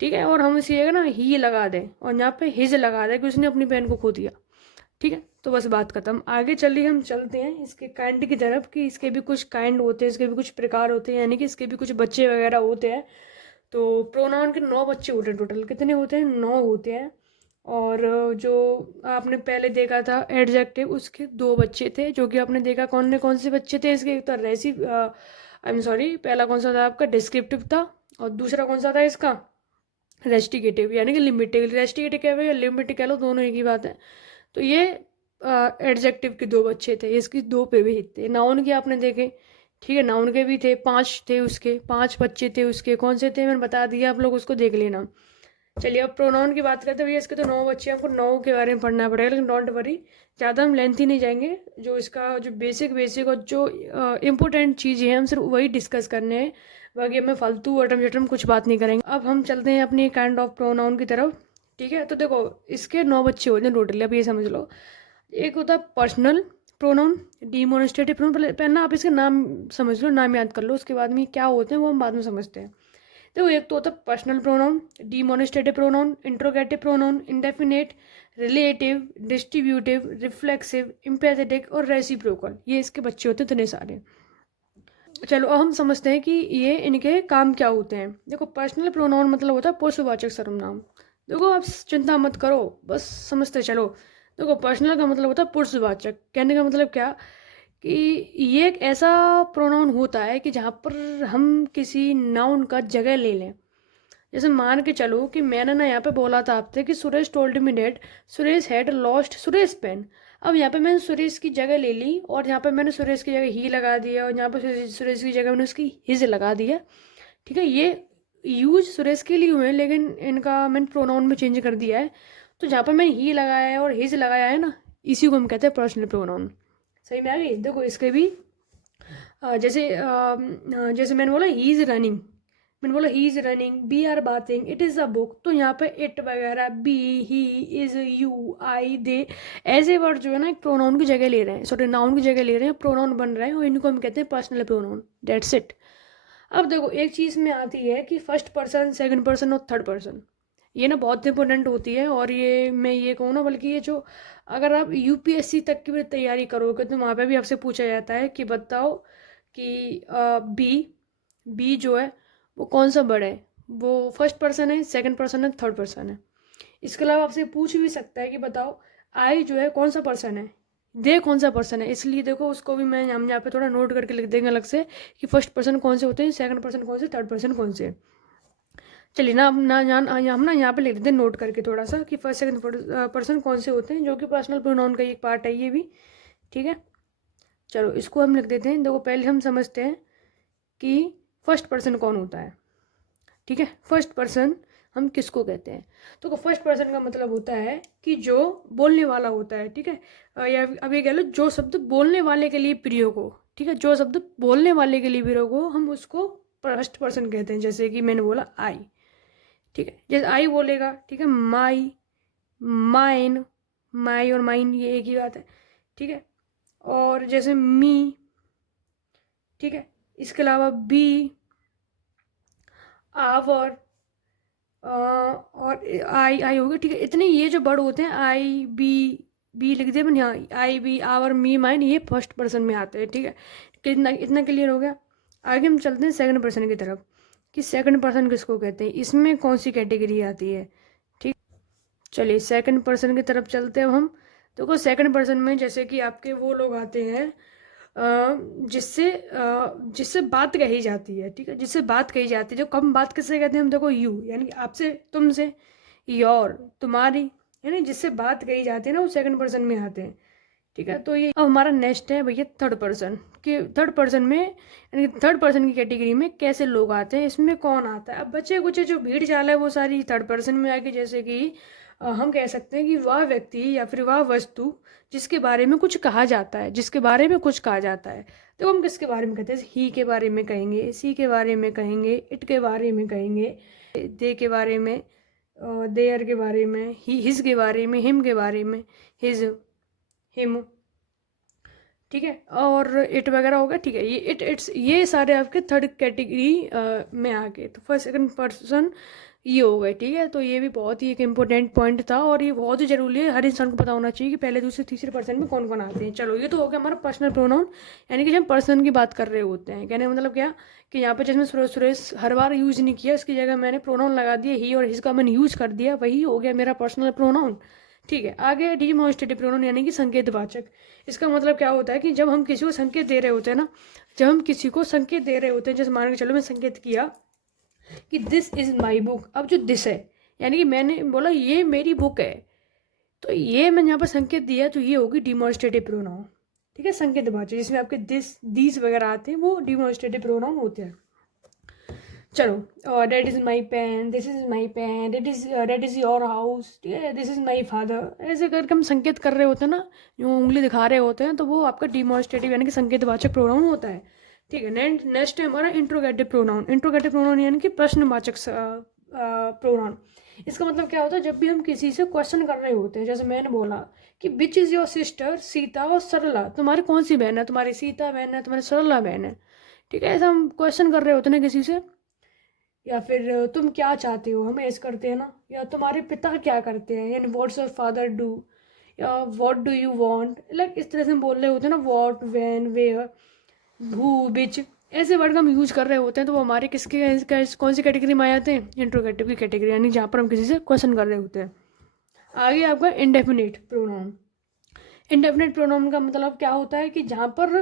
ठीक है। और हम इसी जगह ना ही लगा दें और यहाँ पे हिज लगा दें कि उसने अपनी पेन को खो दिया, ठीक है। तो बस बात खत्म। आगे चलिए हम चलते हैं इसके काइंड की तरफ, कि इसके भी कुछ काइंड होते हैं, इसके भी कुछ प्रकार होते हैं, यानी कि इसके भी कुछ बच्चे वगैरह होते हैं। तो प्रोनाउन के 9 बच्चे होते हैं टोटल। कितने होते हैं? 9 होते हैं। और जो आपने पहले देखा था एडजेक्टिव, उसके 2 बच्चे थे, जो कि आपने देखा कौन से बच्चे थे इसके। एक तो आई एम सॉरी, पहला कौन सा था आपका? डिस्क्रिप्टिव था, और दूसरा कौन सा था इसका? रेस्टिकेटिव, यानी कि लिमिटिव। रेस्टिकेटिव कह लो या लिमिटिव कह लो, दोनों एक ही बात है। तो ये एडजेक्टिव के 2 बच्चे थे, इसकी 2 विभेद थे। नाउन के आपने देखे, ठीक है, नाउन के भी थे, 5 थे उसके, 5 बच्चे थे उसके। कौन से थे मैंने बता दिया, आप लोग उसको देख लेना। चलिए अब प्रोनाउन की बात करते हैं। भैया इसके तो 9 बच्चे, हमको 9 के बारे में पढ़ना पड़ेगा, लेकिन डोंट वरी, ज़्यादा हम लेंथी नहीं जाएंगे। जो इसका जो बेसिक और जो इम्पोर्टेंट चीज़ें हैं हम सिर्फ वही डिस्कस करने हैं, बाकी हमें फालतू अटम शटम कुछ बात नहीं करेंगे। अब हम चलते हैं अपनी काइंड ऑफ प्रोनाउन की तरफ, ठीक है। तो देखो इसके 9 बच्चे होते हैं टोटली, अब ये समझ लो। एक होता है पर्सनल प्रोनाउन, डिमोनिस्ट्रेटिव प्रोनाउन। पहले ना आप इसके नाम समझ लो, नाम याद कर लो, उसके बाद में क्या होते हैं वो हम बाद में समझते हैं। देखो एक तो होता है personal pronoun, demonstrative pronoun, interrogative pronoun, indefinite, relative, distributive, reflexive, emphatic और रेसिप्रोकल, ये इसके बच्चे होते हैं इतने सारे। चलो अब हम समझते हैं कि ये इनके काम क्या होते हैं। देखो पर्सनल प्रोनाउन मतलब होता है पुरुषवाचक सर्वनाम। देखो आप चिंता मत करो, बस समझते चलो। देखो पर्सनल का मतलब होता है पुरुषवाचक, कहने का मतलब क्या कि ये एक ऐसा प्रोनाउन होता है कि जहाँ पर हम किसी नाउन का जगह ले लें। जैसे मान के चलो कि मैंने ना यहाँ पे बोला था आपसे कि Suresh told me that Suresh had lost Suresh pen. अब यहाँ पे मैंने सुरेश की जगह ले ली और यहाँ पे मैंने सुरेश की जगह ही लगा दिया और यहाँ पे सुरेश की जगह मैंने उसकी हिज लगा दिया। ठीक है, ये यूज सुरेश के लिए हुए हैं लेकिन इनका मैंने प्रोनाउन में चेंज कर दिया है। तो जहाँ पर मैंने ही लगाया है और हिज लगाया है ना, इसी को हम कहते हैं पर्सनल प्रोनाउन। सही में आ गई। देखो इसके भी जैसे मैंने बोला ही इज़ रनिंग, मैंने बोला he is running, we are bathing, it is a book. तो यहाँ पे इट वगैरह, we, he, is, you, I, they, ऐसे वर्ड जो है ना एक प्रोनाउन की जगह ले रहे हैं, सॉरी नाउन की जगह ले रहे हैं, प्रोनाउन बन रहे हैं और इनको हम कहते हैं पर्सनल प्रोनाउन। That's it. अब देखो एक चीज़ में आती है कि फर्स्ट पर्सन, सेकंड पर्सन और थर्ड पर्सन, ये ना बहुत इंपॉर्टेंट होती है। और ये मैं ये कहूँ ना, बल्कि ये जो अगर आप यूपीएससी तक की भी तैयारी करोगे तो वहाँ पे भी आपसे पूछा जाता है कि बताओ कि बी, बी जो है वो कौन सा वर्ड है, वो फर्स्ट पर्सन है, सेकंड पर्सन है, थर्ड पर्सन है। इसके अलावा आपसे पूछ भी सकता है कि बताओ आई जो है कौन सा पर्सन है, दे कौन सा पर्सन है। इसलिए देखो उसको भी मैं हम यहाँ पे थोड़ा नोट करके लिख देंगे अलग से कि फर्स्ट पर्सन कौन से होते हैं, सेकंड पर्सन कौन से, थर्ड पर्सन कौन से। चलिए ना, अब ना जान हम ना यहाँ पे लिख देते हैं नोट करके थोड़ा सा कि फर्स्ट सेकंड पर्सन कौन से होते हैं, जो कि पर्सनल प्रोनाउन का एक पार्ट है ये भी। ठीक है, चलो इसको हम लिख देते हैं। देखो पहले हम समझते हैं कि फर्स्ट पर्सन कौन होता है। ठीक है, फर्स्ट पर्सन हम किसको कहते हैं। तो फर्स्ट पर्सन का मतलब होता है कि जो बोलने वाला होता है। ठीक है, या अब ये कह लो जो शब्द बोलने वाले के लिए प्रयोग हो। ठीक है, जो शब्द बोलने वाले के लिए प्रयोग हो हम उसको फर्स्ट पर्सन कहते हैं। जैसे कि मैंने बोला आई। ठीक है, जैसे आई बोलेगा, ठीक है, माई, माइन, माई और माइन ये एक ही बात है। ठीक है, और जैसे मी, ठीक है, इसके अलावा बी, आवर और आई हो गया। ठीक है, इतने ये जो वर्ड होते हैं आई, बी लिख दिया मैंने यहाँ, आई, बी, आवर, मी, माइन, ये फर्स्ट पर्सन में आते हैं। ठीक है, कितना इतना क्लियर हो गया। आगे हम चलते हैं सेकंड पर्सन की तरफ कि सेकंड पर्सन किसको कहते हैं, इसमें कौन सी कैटेगरी आती है। ठीक, चलिए सेकंड पर्सन की तरफ चलते हैं हम। देखो सेकंड पर्सन में जैसे कि आपके वो लोग आते हैं जिससे जिससे बात कही जाती है। ठीक है, जिससे बात कही जाती है, जो कम बात किससे कहते हैं हम, देखो यू यानी कि आपसे, तुमसे, योर तुम्हारी, यानी जिससे बात कही जाती है ना वो सेकंड पर्सन में आते हैं। ठीक है, तो ये अब हमारा नेक्स्ट है भैया थर्ड पर्सन कि थर्ड पर्सन में यानी थर्ड पर्सन की कैटेगरी में कैसे लोग आते हैं, इसमें कौन आता है। अब बच्चे कुछ जो भीड़ चाल है वो सारी थर्ड पर्सन में आके, जैसे कि हम कह सकते हैं कि वह व्यक्ति या फिर वह वस्तु जिसके बारे में कुछ कहा जाता है, जिसके बारे में कुछ कहा जाता है। तो हम किसके बारे में कहते हैं, ही के बारे में कहेंगे, सी के बारे में कहेंगे, इट के बारे में कहेंगे, दे के बारे में, देयर के बारे में, ही हिज के बारे में, हिम के बारे में, हिज, हिम। ठीक है, और इट वगैरह होगा। ठीक है, ये इट्स ये सारे आपके थर्ड कैटेगरी में आ गए। तो फर्स्ट सेकंड पर्सन ये हो गए। ठीक है, तो ये भी बहुत ही एक इम्पोर्टेंट पॉइंट था और ये बहुत ही जरूरी है, हर इंसान को पता होना चाहिए कि पहले दूसरे तीसरे पर्सन में कौन कौन आते हैं। चलो ये तो हो गया हमारा पर्सनल प्रोनाउन, यानी कि जब पर्सन की बात कर रहे होते हैं। कहने का मतलब क्या कि यहाँ पे जिसमें सुरेश हर बार यूज नहीं किया, इसकी जगह मैंने प्रोनाउन लगा दिया ही और इसका मैंने यूज कर दिया, वही हो गया मेरा पर्सनल प्रोनाउन। ठीक है, आगे डिमॉन्स्ट्रेटिव प्रोनाउन यानी कि संकेतवाचक। इसका मतलब क्या होता है कि जब हम किसी को संकेत दे रहे होते हैं ना, जब हम किसी को संकेत दे रहे होते हैं, जैसे मान के चलो मैं संकेत किया कि दिस इज माई बुक। अब जो दिस है यानी कि मैंने बोला ये मेरी बुक है, तो ये मैंने यहाँ पर संकेत दिया, तो ये होगी डिमॉन्स्ट्रेटिव प्रोनाउन। ठीक है, संकेतवाचक जिसमें आपके दिस, दीज वगैरह आते हैं वो डिमॉन्स्ट्रेटिव प्रोनाउन होते हैं। चलो, that is my pen, this is my pen, that is your house, ठीक है, दिस इज़ माई फादर। ऐसे करके हम संकेत कर रहे होते हैं ना, जो उंगली दिखा रहे होते हैं, तो वो आपका डिमॉन्स्ट्रेटिव यानी कि संकेतवाचक प्रोनाउन होता है। ठीक है, नेक्स्ट है हमारा इंट्रोगेटिव प्रोनाउन। इंट्रोगेटिव प्रोनाउन यानी कि प्रश्नवाचक प्रोनाउन। इसका मतलब क्या होता है, जब भी हम किसी से क्वेश्चन कर रहे होते हैं, जैसे मैंने बोला कि which is your sister, Sita और सरला, तुम्हारी कौन सी बहन है, तुम्हारी सीता बहन है, तुम्हारी सरला बहन है। ठीक है, ऐसा हम क्वेश्चन कर रहे होते हैं ना किसी से, या फिर तुम क्या चाहते हो, हम ऐसे करते हैं ना, या तुम्हारे पिता क्या करते हैं, यानी व्हाट्स योर फादर डू, या what do you want, like इस तरह से हम बोल रहे होते हैं ना, व्हाट, व्हेन, वेयर, हु, बिच, ऐसे वर्ड हम यूज कर रहे होते हैं, तो वो हमारे कौन सी कैटेगरी में आ जाते हैं, इंट्रोगेटिव की कैटेगरी, यानी जहाँ पर हम किसी से क्वेश्चन कर रहे होते हैं। आगे आपका इंडेफिनिट प्रोनाउन। इंडेफिनिट प्रोनाउन का मतलब क्या होता है कि जहाँ पर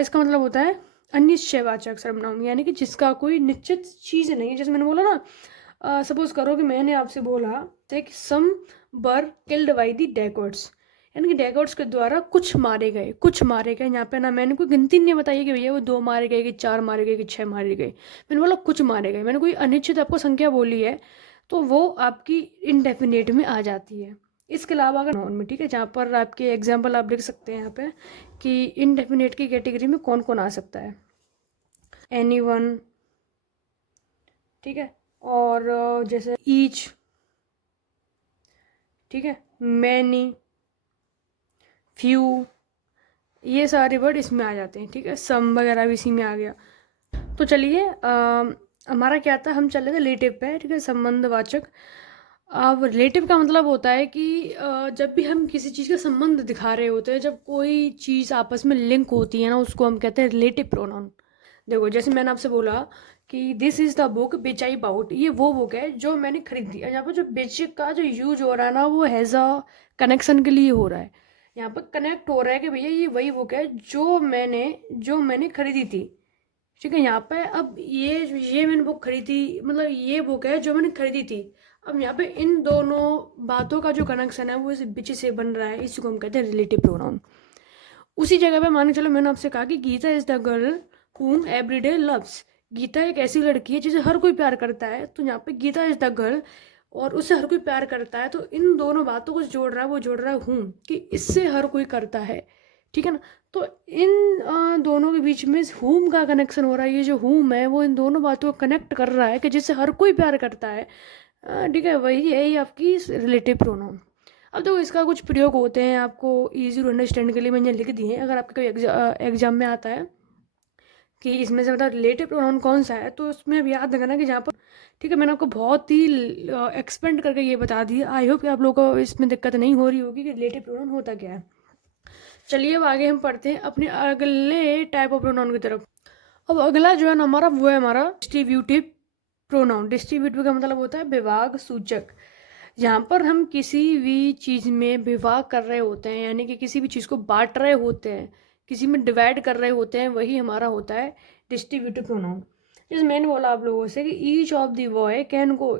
इसका मतलब होता है अनिश्चयवाचक सर्वनाम, यानी कि जिसका कोई निश्चित चीज़ नहीं है। जैसे मैंने बोला ना, सपोज करो कि मैंने आपसे बोला था कि सम वर किल्ड बाई दी डैकोर्ड्स, यानी कि डैकोर्ड्स के द्वारा कुछ मारे गए, कुछ मारे गए। यहाँ पे ना मैंने कोई गिनती नहीं बताई कि भैया वो 2 मारे गए, कि 4 मारे गए, कि 6 मारे गए। मैंने बोला कुछ मारे गए, मैंने कोई अनिश्चित आपको संख्या बोली है, तो वो आपकी इनडेफिनेट में आ जाती है। इसके अलावा अगर नॉन में, ठीक है, जहाँ पर आपके एग्जाम्पल आप लिख सकते हैं यहाँ पे कि इनडेफिनेट की कैटेगरी में कौन कौन आ सकता है। एनीवन, ठीक है, और जैसे ईच, ठीक है, मैनी, फ्यू, ये सारे वर्ड इसमें आ जाते हैं, ठीक है। सम वगैरह भी इसी में आ गया। तो चलिए हमारा क्या था, हम चले थे रिलेटिव पे, ठीक है, संबंधवाचक। अब रिलेटिव का मतलब होता है कि जब भी हम किसी चीज़ का संबंध दिखा रहे होते हैं, जब कोई चीज़ आपस में लिंक होती है ना, उसको हम कहते हैं रिलेटिव प्रोनाउन। देखो जैसे मैंने आपसे बोला कि this is the book which I bought, ये वो बुक है जो मैंने खरीदी। यहाँ पर जो विच का जो यूज हो रहा है ना, वो हैज़ अ कनेक्शन के लिए हो रहा है। यहाँ पर कनेक्ट हो रहा है कि भैया ये वही बुक है जो मैंने खरीदी थी, ठीक है। यहाँ पे अब ये मैंने बुक खरीदी, मतलब ये बुक है जो मैंने खरीदी थी। अब यहाँ पे इन दोनों बातों का जो कनेक्शन है वो इस बीच से बन रहा है, इसको हम कहते हैं रिलेटिव प्रोनाउन। उसी जगह पे मान के चलो मैंने आपसे कहा कि Gita is the girl whom everyday loves, Gita एक ऐसी लड़की है जिसे हर कोई प्यार करता है। तो यहाँ पे गीता इज द गर्ल और उससे हर कोई प्यार करता है, तो इन दोनों बातों को जोड़ रहा है, वो जोड़ रहा है हूम, कि इससे हर कोई करता है, ठीक है ना। तो इन दोनों के बीच में हूम का कनेक्शन हो रहा है। ये जो हूम है वो इन दोनों बातों को कनेक्ट कर रहा है कि जिससे हर कोई प्यार करता है, ठीक है। वही है ये आपकी रिलेटिव प्रोनाउन। अब तो इसका कुछ प्रयोग होते हैं, आपको इजी टू अंडरस्टैंड के लिए मैंने लिख दिए हैं। अगर आपके कोई एग्जाम में आता है कि इसमें से मतलब रिलेटिव प्रोनाउन कौन सा है, तो उसमें अब याद रखना कि जहाँ पर, ठीक है, मैंने आपको बहुत ही एक्सपेंड करके ये बता दिया। आई होप कि आप लोगों को इसमें दिक्कत नहीं हो रही होगी कि रिलेटिव प्रोनाउन होता क्या है। चलिए अब आगे हम पढ़ते हैं अपने अगले टाइप ऑफ प्रोनाउन की तरफ। अब अगला जो है ना हमारा, वो है हमारा डिस्ट्रीब्यूटिव प्रोनाउन। डिस्ट्रीब्यूटिव का मतलब होता है विभाग सूचक। यहाँ पर हम किसी भी चीज़ में विभाग कर रहे होते हैं, यानी कि किसी भी चीज़ को बांट रहे होते हैं, किसी में डिवाइड कर रहे होते हैं, वही हमारा होता है डिस्ट्रीब्यूटिव प्रोनाउन। जैसे मैंने बोला आप लोगों से कि each of the boy can go,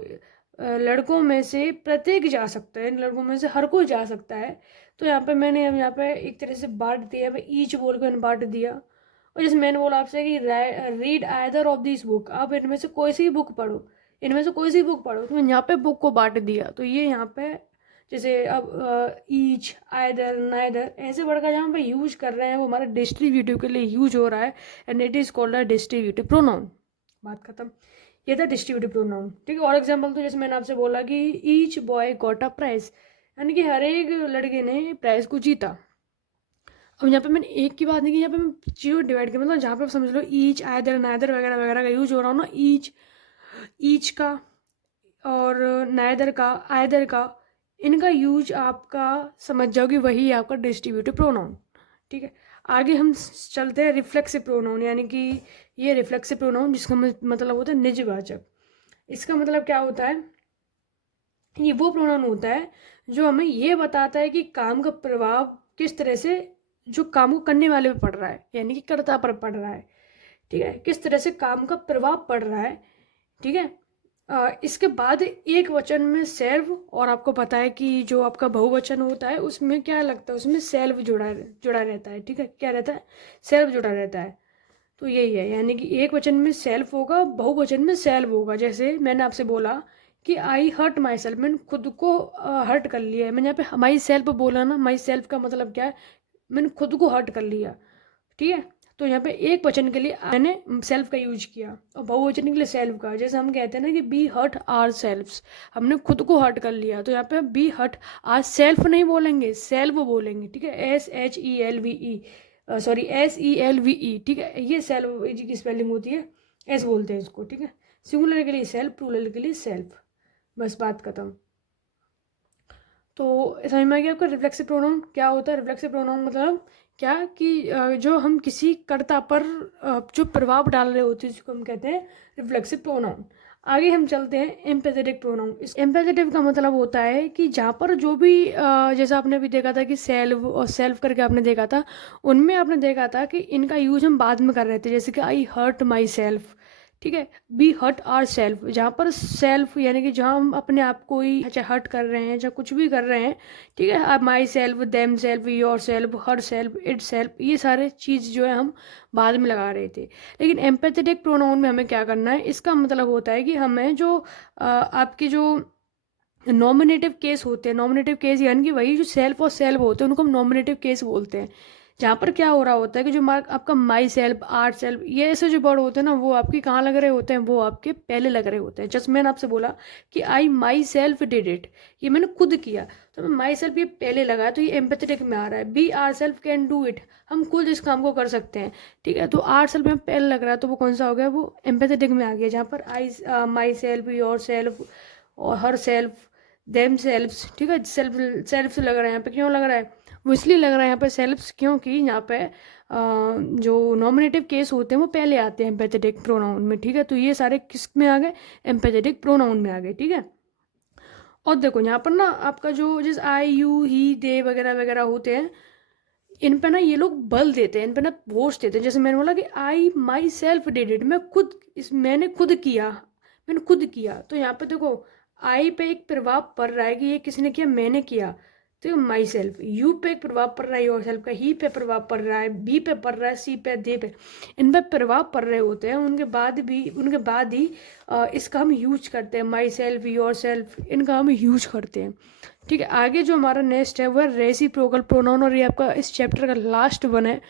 लड़कों में से प्रत्येक जा सकता है, लड़कों में से हर कोई जा सकता है। तो यहाँ पे मैंने अब यहाँ पे एक तरह से बांट दिया, ईच बोल कर बांट दिया। और जैसे मैंने बोला आपसे कि read either of this book, आप इनमें से कोई सी बुक पढ़ो, इनमें से कोई सी बुक पढ़ो। तो यहाँ पे बुक को बांट दिया, तो ये यहाँ पे जैसे अब ईच, आइदर, नाइदर, ऐसे वर्ड का जहाँ पे यूज कर रहे हैं वो हमारे डिस्ट्रीब्यूटिव के लिए यूज हो रहा है, and it is called a distributive pronoun. बात खत्म। ये था डिस्ट्रीब्यूटिव प्रोनाउन, ठीक है। और एग्जाम्पल तो जैसे मैंने आपसे बोला कि each boy got a prize, यानी कि हर एक लड़के ने प्राइज को जीता। अब यहाँ पे मैंने एक की बात नहीं की, यहाँ पे मैं चीज़ों डिवाइड किया, मतलब जहाँ पे समझ लो ईच, आइदर, नाइदर वगैरह वगैरह का यूज हो रहा हो ना, ईच का और नाइदर का, आइदर का, इनका यूज आपका समझ जाओ कि वही आपका डिस्ट्रीब्यूटिव प्रोनाउन, ठीक है। आगे हम चलते हैं रिफ्लेक्सिव प्रोनाउन, यानी कि ये रिफ्लेक्सिव प्रोनाउन जिसका मतलब होता है निजवाचक। इसका मतलब क्या होता है, ये वो प्रोनाउन होता है जो हमें ये बताता है कि काम का प्रभाव किस तरह से जो काम को करने वाले पे पड़ रहा है, यानी कि कर्ता पर पड़ रहा है, ठीक है, किस तरह से काम का प्रभाव पड़ रहा है, ठीक है। इसके बाद एक वचन में सेल्फ, और आपको पता है कि जो आपका बहुवचन होता है उसमें क्या लगता है, उसमें सेल्फ जुड़ा जुड़ा रहता है, ठीक है, क्या रहता है, सेल्फ जुड़ा रहता है। तो यही है, यानी कि एक वचन में सेल्फ होगा, बहुवचन में सेल्फ होगा। जैसे मैंने आपसे बोला कि आई हर्ट माई सेल्फ, मैंने खुद को हर्ट कर लिया है। मैंने यहाँ पे माई सेल्फ बोला ना, माई सेल्फ का मतलब क्या है, मैंने खुद को हर्ट कर लिया, ठीक है। तो यहाँ पे एक वचन के लिए मैंने सेल्फ का यूज किया, और बहुवचन के लिए सेल्फ का। जैसे हम कहते हैं ना कि बी हर्ट आर सेल्फ्स, हमने खुद को हर्ट कर लिया, तो यहाँ पे बी हर्ट आर सेल्फ नहीं बोलेंगे, सेल्फ बोलेंगे, ठीक है, SHELVE, सॉरी SELVE, ठीक है। ये सेल्फ की स्पेलिंग होती है, एस बोलते हैं इसको, ठीक है। सिंगुलर के लिए सेल्फ, प्लूरल के लिए सेल्फ, बस बात खत्म। तो समझ में आ गया आपका रिफ्लेक्सिव प्रोनाउन क्या होता है। रिफ्लेक्सिव प्रोनाउन मतलब क्या कि जो हम किसी कर्ता पर जो प्रभाव डाल रहे होते हैं जिसको हम कहते हैं रिफ्लेक्सिव प्रोनाउन। आगे हम चलते हैं एम्पैथेटिक प्रोनाउन। इस एम्पैथेटिक का मतलब होता है कि जहाँ पर जो भी जैसा आपने अभी देखा था कि सेल्फ और सेल्फ करके आपने देखा था, उनमें आपने देखा था कि इनका यूज हम बाद में कर रहे थे, जैसे कि आई हर्ट माई सेल्फ, ठीक है, बी हर्ट आर सेल्फ। जहाँ पर सेल्फ यानी कि जहाँ हम अपने आप को ही चाहे हर्ट कर रहे हैं चाहे कुछ भी कर रहे हैं, ठीक है, my self, them self, your self, her self, it self, ये सारे चीज़ जो है हम बाद में लगा रहे थे। लेकिन एम्पैथेटिक प्रोनाउन में हमें क्या करना है, इसका मतलब होता है कि हमें जो आपके जो नॉमिनेटिव केस होते हैं, नॉमिनेटिव केस यानी कि वही जो सेल्फ और सेल्फ होते हैं उनको हम नॉमिनेटिव केस बोलते हैं। जहाँ पर क्या हो रहा होता है कि जो मार्क आपका माई सेल्फ, आर सेल्फ, ये ऐसे जो वर्ड होते हैं ना, वो आपके कहाँ लग रहे होते हैं, वो आपके पहले लग रहे होते हैं। जैसे मैंने आपसे बोला कि आई माई सेल्फ डिड इट, ये मैंने खुद किया, तो मैं माई सेल्फ ये पहले लगा है, तो ये एम्पैथेटिक में आ रहा है। We our self can do it, हम खुद इस काम को कर सकते हैं, ठीक है, तो आर सेल्फ में पहले लग रहा है, तो वो कौन सा हो गया, वो एम्पैथेटिक में आ गया। जहाँ पर आई माई सेल्फ, योर सेल्फ और हर सेल्फ, देम सेल्फ्स, ठीक है, सेल्फ सेल्फ लग रहा है यहाँ पे, क्यों लग रहा है, वो इसलिए लग रहा है यहाँ पे सेल्फ्स, क्योंकि यहाँ पे जो नॉमिनेटिव केस होते हैं वो पहले आते हैं एम्पैथेटिक प्रोनाउन में, ठीक है। तो ये सारे किस में आ गए, एम्पैथेटिक प्रोनाउन में आ गए, ठीक है। और देखो यहाँ पर ना आपका जो जैसे आई, यू, ही, दे वगैरह वगैरह होते हैं, इन पे ना ये लोग बल देते हैं, इन पे ना फोर्स देते हैं। जैसे मैंने बोला कि आई माई सेल्फ डिड इट, मैंने खुद किया, मैंने खुद किया, तो यहाँ पे देखो आई पे एक प्रभाव पड़ रहा है कि ये किसने किया, मैंने किया, तो माई सेल्फ। यू पे एक प्रभाव पड़ रहा है योर सेल्फ का, ही पे प्रभाव पड़ रहा है, बी पे पड़ रहा है, सी पे, दे पे, इन पे प्रभाव पड़ रहे होते हैं। उनके बाद ही इसका हम यूज करते हैं, माई सेल्फ, योर सेल्फ, इनका हम यूज करते हैं, ठीक है। आगे जो हमारा नेक्स्ट है वो है रेसिप्रोकल प्रोनाउन, और ये आपका इस चैप्टर का लास्ट वन है,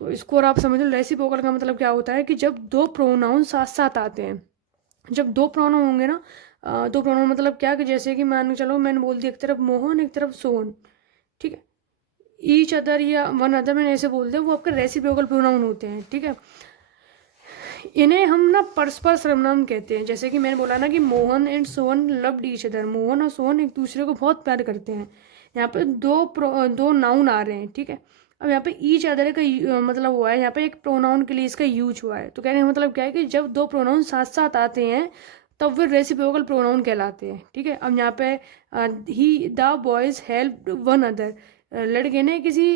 तो इसको और आप समझ लो। रेसिप्रोकल का मतलब क्या होता है कि जब दो प्रोनाउन साथ साथ आते हैं, जब दो प्रोनाउन होंगे ना, दो प्रोनाउन मतलब क्या, कि जैसे कि मान चलो मैंने बोल दिया एक तरफ मोहन एक तरफ सोहन, ठीक है, ईच अदर या वन अदर मैंने ऐसे बोल दिया, वो आपके रेसिप्रोकल प्रोनाउन होते हैं, ठीक है। इन्हें हम ना परस्पर सर्वनाम कहते हैं। जैसे कि मैंने बोला ना कि Mohan and Sohan loved each other, Mohan और सोहन एक दूसरे को बहुत प्यार करते हैं। यहाँ पे दो नाउन आ रहे हैं, ठीक है। अब यहाँ पे ईच अदर का मतलब हुआ है, यहाँ पे एक प्रोनाउन के लिए इसका यूज हुआ है। तो कहने का मतलब क्या है कि जब दो प्रोनाउन साथ साथ आते हैं तब वे रेसिप्रोकल प्रोनाउन कहलाते हैं, ठीक है। अब यहाँ पे ही the boys help one other, लड़के ने किसी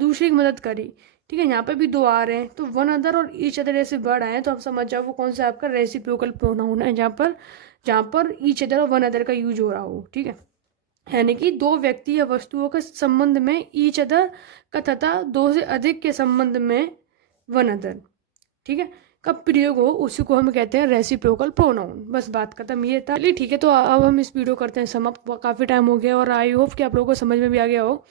दूसरे की मदद करी, ठीक है। यहाँ पे भी दो आ रहे हैं, तो वन अदर और ईच अदर ऐसे वर्ड आए हैं, तो आप समझ जाओ वो कौन सा आपका रेसिप्रोकल प्रोनाउन है, जहाँ पर ईच अदर और वन अदर का यूज हो रहा हो, ठीक है। यानी कि दो व्यक्ति या वस्तुओं के संबंध में ईच अदर का तथा दो से अधिक के संबंध में वन अदर, ठीक है, का प्रयोग हो, उसी को हम कहते हैं रेसिप्रोकल प्रोनाउन। बस बात खत्म, ये था। चलिए ठीक है, तो अब हम इस वीडियो करते हैं समाप्त। काफ़ी टाइम हो गया और आई होप कि आप लोगों को समझ में भी आ गया हो।